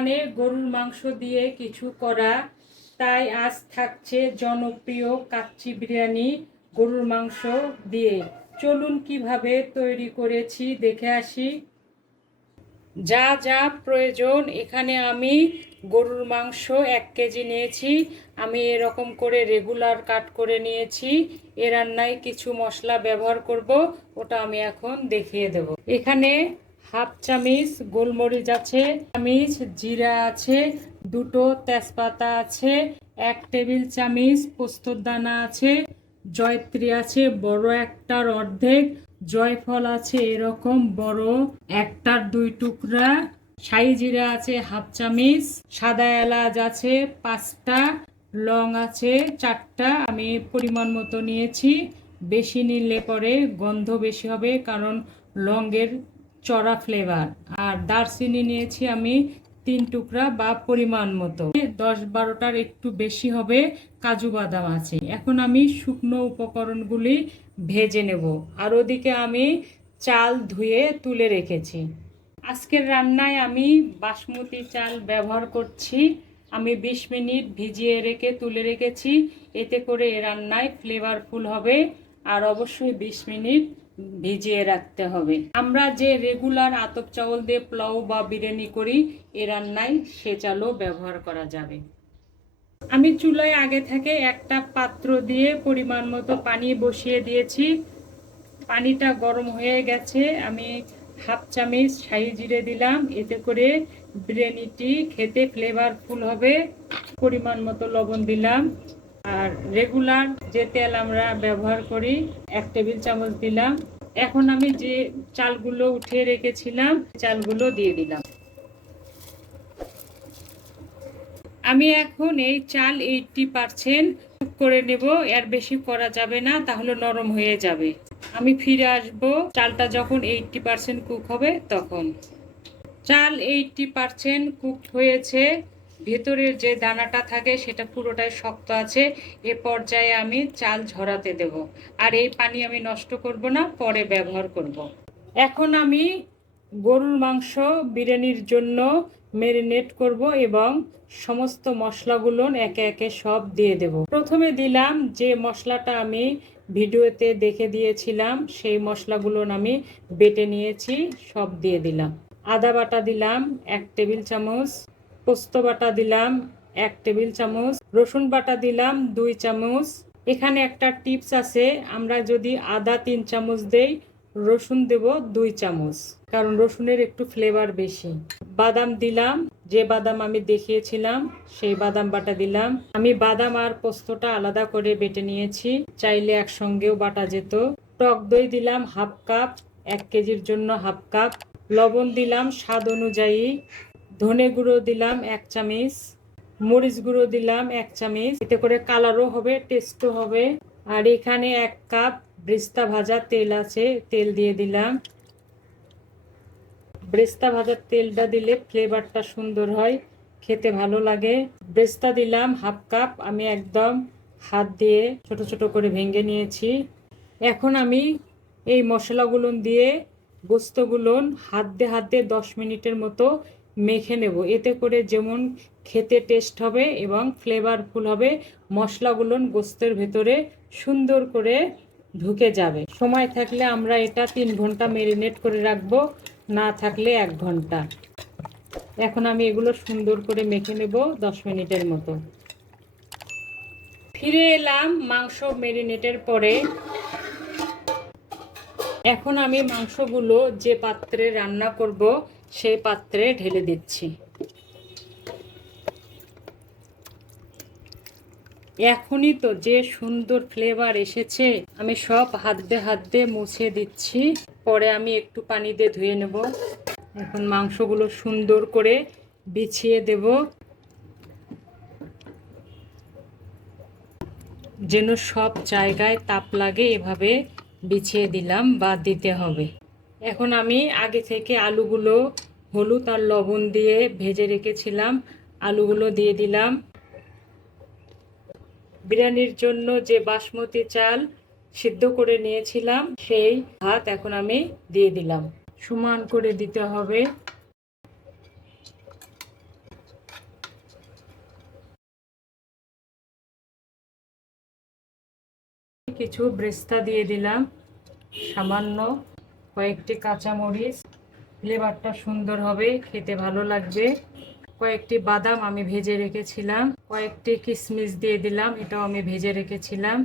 মানে গরুর মাংস দিয়ে কিছু করা, তাই আজ থাকছে জনপ্রিয় কাচ্চি বিরিয়ানি গরুর মাংস দিয়ে। চলুন কিভাবে তৈরি করেছি দেখে আসি। যা যা প্রয়োজন, এখানে আমি গরুর মাংস 1 কেজি নিয়েছি। আমি এরকম করে রেগুলার কাট করে নিয়েছি। এ রান্নায় কিছু মশলা ব্যবহার করব, ওটা আমি এখন দেখিয়ে দেব। এখানে হাফ চামচ গোলমরিচ আছে, চামচ জিরা আছে, 2টো তেজপাতা আছে, 1 টেবিল চামচ পোস্তর দানা আছে, জয়ত্রী আছে বড় একটার অর্ধেক, জয়ফল আছে এরকম বড় একটার 2 টুকরা, শাহি জিরা আছে হাফ চামচ, সাদা এলাচ আছে 5টা, লং আছে 4টা। আমি পরিমাণ মতো নিয়েছি, বেশি নিলে পরে গন্ধ বেশি হবে, কারণ লংয়ের চড়া ফ্লেভার। আর দারচিনি নিয়েছি আমি 3 টুকরা বা পরিমাণ মতো, 10-12টার একটু বেশি হবে। কাজু বাদাম আছে। এখন আমি শুকনো উপকরণগুলি ভেজে নেব। আর ওদিকে আমি চাল ধুয়ে তুলে রেখেছি। আজকের রান্নায় আমি বাসমতি চাল ব্যবহার করছি। আমি 20 মিনিট ভিজিয়ে রেখে তুলে রেখেছি, এতে করে এ রান্নায় ফ্লেভারফুল হবে। আর অবশ্যই 20 মিনিট ভিজিয়ে রাখতে হবে। আমরা যে রেগুলার আতপ চাউল দিয়ে পোলাও বা বিরিয়ানি করি, এ রান্নায় সে চালও ব্যবহার করা যাবে। আমি চুলায় আগে থেকে একটা পাত্র দিয়ে পরিমাণ মতো পানি বসিয়ে দিয়েছি। পানিটা গরম হয়ে গেছে। আমি হাফ চামচ শাহি জিরে দিলাম, এতে করে বিরিয়ানিটি খেতে ফ্লেভারফুল হবে। পরিমাণ মতো লবণ দিলাম। আর রেগুলার যে তেল আমরা ব্যবহার করি 1 টেবিল চামচ দিলাম। এখন আমি যে চালগুলো উঠিয়ে রেখেছিলাম চালগুলো দিয়ে দিলাম। আমি এখন এই চাল 80% কুক করে নেব, এর বেশি করা যাবে না, তাহলে নরম হয়ে যাবে। আমি ফিরে আসব চালটা যখন 80% কুক হবে তখন। চাল 80% কুক হয়েছে, ভেতরের যে দানাটা থাকে সেটা পুরোটাই শক্ত আছে। এ পর্যায়ে আমি চাল ঝরাতে দেব। আর এই পানি আমি নষ্ট করব না, পরে ব্যবহার করব। এখন আমি গরুর মাংস বিরিয়ানির জন্য ম্যারিনেট করব এবং সমস্ত মশলাগুলো একে একে সব দিয়ে দেব। প্রথমে দিলাম যে মশলাটা আমি ভিডিওতে দেখে দিয়েছিলাম, সেই মশলাগুলো আমি বেটে নিয়েছি, সব দিয়ে দিলাম। আদা বাটা দিলাম 1 টেবিল চামচ, পোস্ত বাটা দিলাম 1 টেবিল চামচ, রসুন বাটা দিলাম 2 চামচ। এখানে একটা টিপস আছে, আমরা যদি আদা 3 চামচ দেই, রসুন দেব 2 চামচ, কারণ রসুনের একটু ফ্লেভার বেশি। বাদাম দিলাম, যে বাদাম আমি দেখিয়েছিলাম সেই বাদাম বাটা দিলাম। আমি বাদাম আর পোস্তটা আলাদা করে বেটে নিয়েছি, চাইলে একসঙ্গেও বাটা যেত। টক দই দিলাম হাফ কাপ, 1 কেজির জন্য হাফ কাপ। লবণ দিলাম স্বাদ অনুযায়ী। ধনে গুঁড়ো দিলাম 1 চামচ, মরিচ গুঁড়ো দিলাম 1 চামচ, এতে করে কালারও হবে, টেস্টও হবে। আর এখানে 1 কাপ ব্রেস্তা ভাজা তেল আছে, তেল দিয়ে দিলাম। ব্রেস্তা ভাজার তেলটা দিলে ফ্লেভারটা সুন্দর হয়, খেতে ভালো লাগে। ব্রেস্তা দিলাম হাফ কাপ, আমি একদম হাত দিয়ে ছোট ছোট করে ভেঙে নিয়েছি। এখন আমি এই মশলাগুলো দিয়ে গোস্তগুলো হাত দিয়ে 10 মিনিটের মতো মেখে নেব, এতে করে যেমন খেতে টেস্ট হবে এবং ফ্লেভারফুল হবে। মশলাগুলো গোস্তের ভেতরে সুন্দর করে ঢুকে যাবে। সময় থাকলে আমরা এটা 3 ঘন্টা ম্যারিনেট করে রাখবো, না থাকলে 1 ঘন্টা। এখন আমি এগুলো সুন্দর করে মেখে নেব 10 মিনিটের মতো। ফিরে এলাম মাংস ম্যারিনেটের পরে। এখন আমি মাংসগুলো যে পাত্রে রান্না করব সেই পাত্রে ঢেলে দিচ্ছি। এখনই তো যে সুন্দর ফ্লেভার এসেছে, আমি সব হাত দিয়ে মুছে দিচ্ছি, পরে আমি একটু পানি দিয়ে ধুয়ে নেব। এখন মাংসগুলো সুন্দর করে বিছিয়ে দেব, যেন সব জায়গায় তাপ লাগে, এভাবে বিছিয়ে দিলাম বা দিতে হবে। এখন আমি আগে থেকে আলুগুলো হলুদ আর লবণ দিয়ে ভেজে রেখেছিলাম, আলুগুলো দিয়ে দিলাম। বিরিয়ানির জন্য যে বাসমতি চাল সিদ্ধ করে নিয়েছিলাম সেই ভাত এখন আমি দিয়ে দিলাম। সমান করে দিতে হবে। কিছু ব্রেস্তা দিয়ে দিলাম, সামান্য কয়েকটি কাঁচামরিচ, ফ্লেভারটা সুন্দর হবে, খেতে ভালো লাগবে। কয়েকটি বাদাম আমি ভেজে রেখেছিলাম, কয়েকটি কিশমিশ দিয়ে দিলাম, এটাও আমি ভেজে রেখেছিলাম।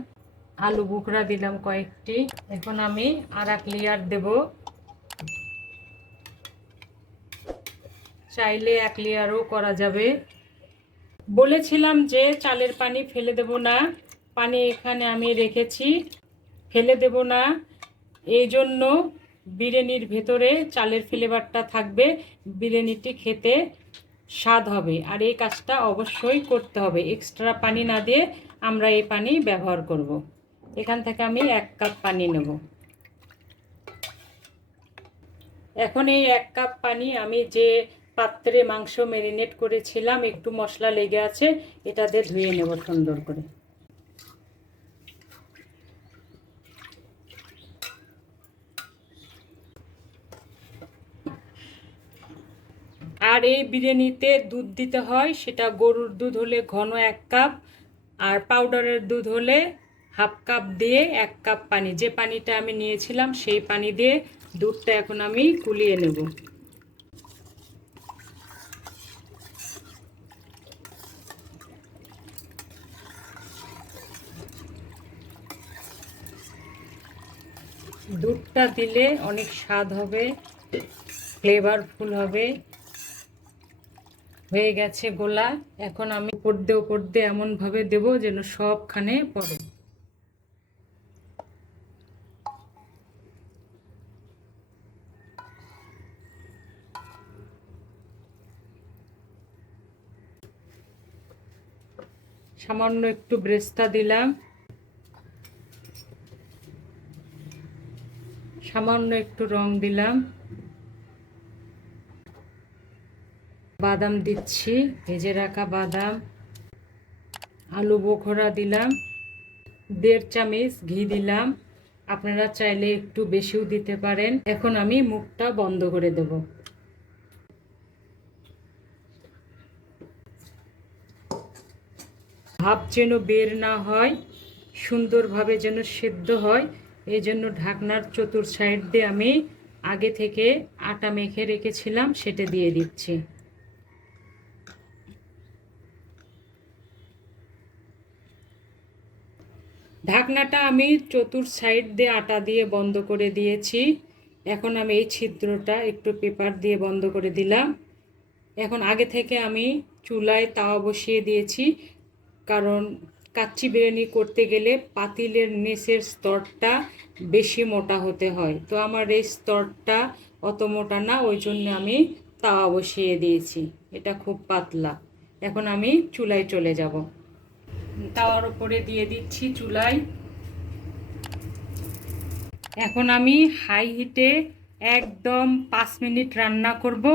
আলু বুখরা দিলাম কয়েকটি। এখন আমি আর এক লেয়ার দেব, চাইলে এক লেয়ারও করা যাবে। বলেছিলাম যে চালের পানি ফেলে দেব না, পানি এখানে আমি রেখেছি, ফেলে দেব না। এই জন্য বিরিয়ানির ভেতরে চালের ফ্লেভারটা থাকবে, বিরিয়ানিটি খেতে স্বাদ হবে। আর এই কাজটা অবশ্যই করতে হবে, এক্সট্রা পানি না দিয়ে আমরা এই পানি ব্যবহার করব। এখান থেকে আমি 1 কাপ পানি নেব। এখন এই 1 কাপ পানি আমি যে পাত্রে মাংস ম্যারিনেট করেছিলাম, একটু মশলা লেগে আছে, এটা দিয়ে ধুয়ে নেব সুন্দর করে। আর এই বিরিয়ানিতে দুধ দিতে হয়, সেটা গরুর দুধ হলে ঘন 1 কাপ, আর পাউডারের দুধ হলে 1/2 কাপ দিয়ে 1 কাপ পানি, যে পানিটা আমি নিয়েছিলাম সেই পানি দিয়ে দুধটা এখন আমি গুলিয়ে নেব। দুধটা দিলে অনেক স্বাদ হবে, ফ্লেভারফুল হবে। হয়ে গেছে গোলা। এখন আমি উপর দিয়ে এমনভাবে দেবো যেন সবখানে পড়ে। সামান্য একটু ব্রেস্তা দিলাম, সামান্য একটু রং দিলাম, বাদাম দিচ্ছি, ভেজে রাখা বাদাম, আলু বোখরা দিলাম, 1.5 চামচ ঘি দিলাম, আপনারা চাইলে একটু বেশিও দিতে পারেন। এখন আমি মুখটা বন্ধ করে দেব। ভাপ যেন বের না হয়, সুন্দরভাবে যেন সেদ্ধ হয়, এই জন্য ঢাকনার চতুর সাইড দিয়ে আমি আগে থেকে আটা মেখে রেখেছিলাম, সেটা দিয়ে দিচ্ছি। ঢাকনাটা আমি চতুর সাইড দিয়ে আটা দিয়ে বন্ধ করে দিয়েছি। এখন আমি এই ছিদ্রটা একটু পেপার দিয়ে বন্ধ করে দিলাম। এখন আগে থেকে আমি চুলায় তাওয়া বসিয়ে দিয়েছি, কারণ কাচ্চি বিরিয়ানি করতে গেলে পাতিলের নিচের স্তরটা বেশি মোটা হতে হয়, তো আমার এই স্তরটা অত মোটা না, ওই জন্য আমি তাওয়া বসিয়ে দিয়েছি, এটা খুব পাতলা। এখন আমি চুলায় চলে যাব, তাওয়ার উপরে দিয়ে দিচ্ছি চুলায়। এখন আমি হাই হিটে একদম 5 মিনিট রান্না করব,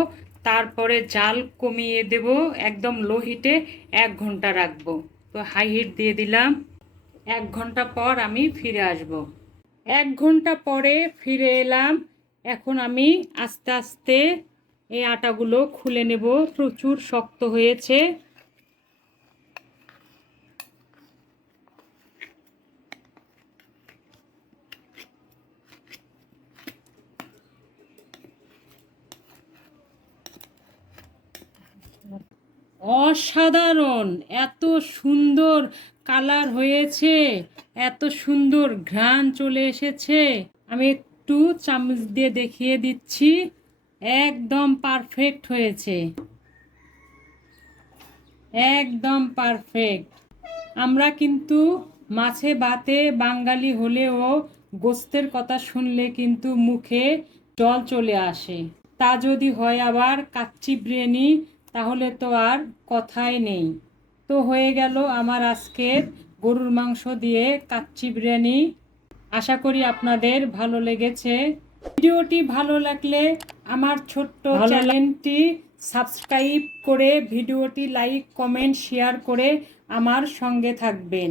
তারপরে জাল কমিয়ে দেব, একদম লো হিটে 1 ঘন্টা রাখবো। তো হাই হিট দিয়ে দিলাম। 1 ঘন্টা পর আমি ফিরে আসব। 1 ঘন্টা পরে ফিরে এলাম। এখন আমি আস্তে আস্তে এই আটাগুলো খুলে নেব, প্রচুর শক্ত হয়েছে। অসাধারণ, এত সুন্দর কালার হয়েছে, এত সুন্দর ঘ্রাণ চলে এসেছে। আমি একটু চামচ দিয়ে দেখিয়ে দিচ্ছি, একদম পারফেক্ট হয়েছে, একদম পারফেক্ট। আমরা কিন্তু মাছে ভাতে বাঙালি হলেও গোস্তের কথা শুনলে কিন্তু মুখে জল চলে আসে। তা যদি হয় আবার কাচ্চি বিরিয়ানি, তাহলে তো আর কথাই নেই। তো হয়ে গেল আমার আজকের গরুর মাংস দিয়ে কাচ্চি বিরিয়ানি। আশা করি আপনাদের ভালো লেগেছে। ভিডিওটি ভালো লাগলে আমার ছোট্ট চ্যানেলটি সাবস্ক্রাইব করে ভিডিওটি লাইক কমেন্ট শেয়ার করে আমার সঙ্গে থাকবেন।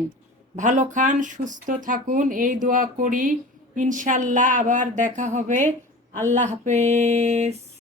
ভালো খান, সুস্থ থাকুন, এই দোয়া করি। ইনশাল্লাহ আবার দেখা হবে। আল্লাহ হাফেজ।